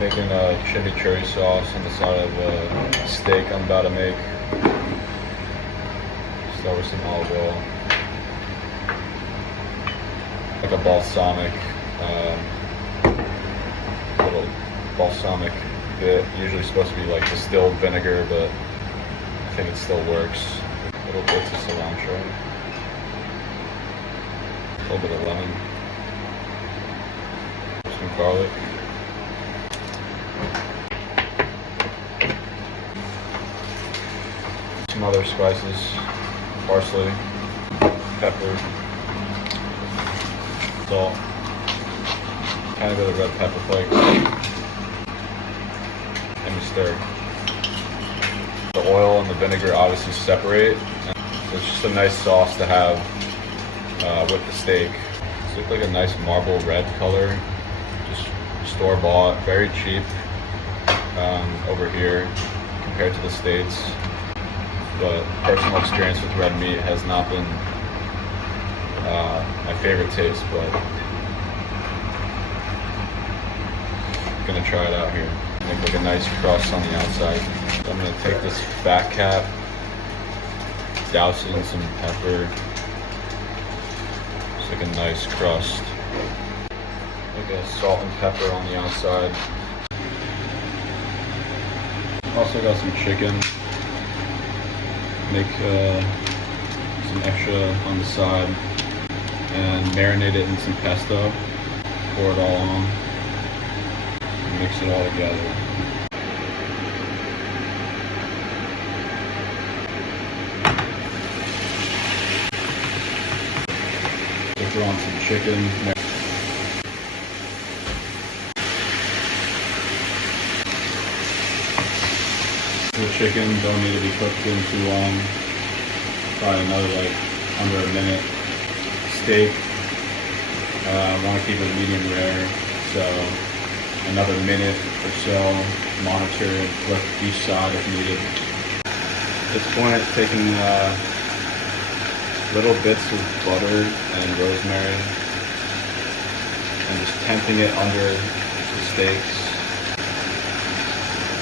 Making a chimichurri sauce on the side of a steak I'm about to make. Start with some olive oil. Like a balsamic, little balsamic bit. Usually supposed to be like distilled vinegar, but I think it still works. Little bits of cilantro. A little bit of lemon. Some garlic. Some other spices, parsley, pepper, salt, tiny bit of red pepper flakes, and you stir. The oil and the vinegar obviously separate, so it's just a nice sauce to have with the steak. It's looks like a nice marble red color, just store-bought, very cheap over here compared to the States. But personal experience with red meat has not been my favorite taste, but I'm gonna try it out here. Make like a nice crust on the outside. So I'm gonna take this fat cap, douse it in some pepper. It's like a nice crust. Like a salt and pepper on the outside. Also got some chicken. Make some extra on the side and marinate it in some pesto. Pour it all on and mix it all together. So throw on some chicken. The chicken don't need to be cooked in too long, probably another like under a minute. Steak, I want to keep it medium rare, so another minute or so. Monitor and flip each side if needed. At this point, taking little bits of butter and rosemary and just tempting it under the steaks.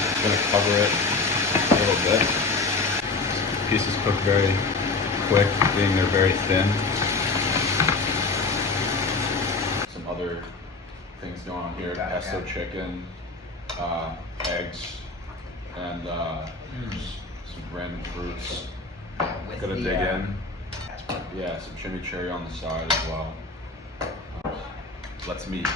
Just gonna cover it a little bit. Pieces cook very quick, being they're very thin. Some other things going on here: pesto chicken, eggs, and just some random fruits. Gonna dig in. Yeah, some chimichurri on the side as well. Let's meet.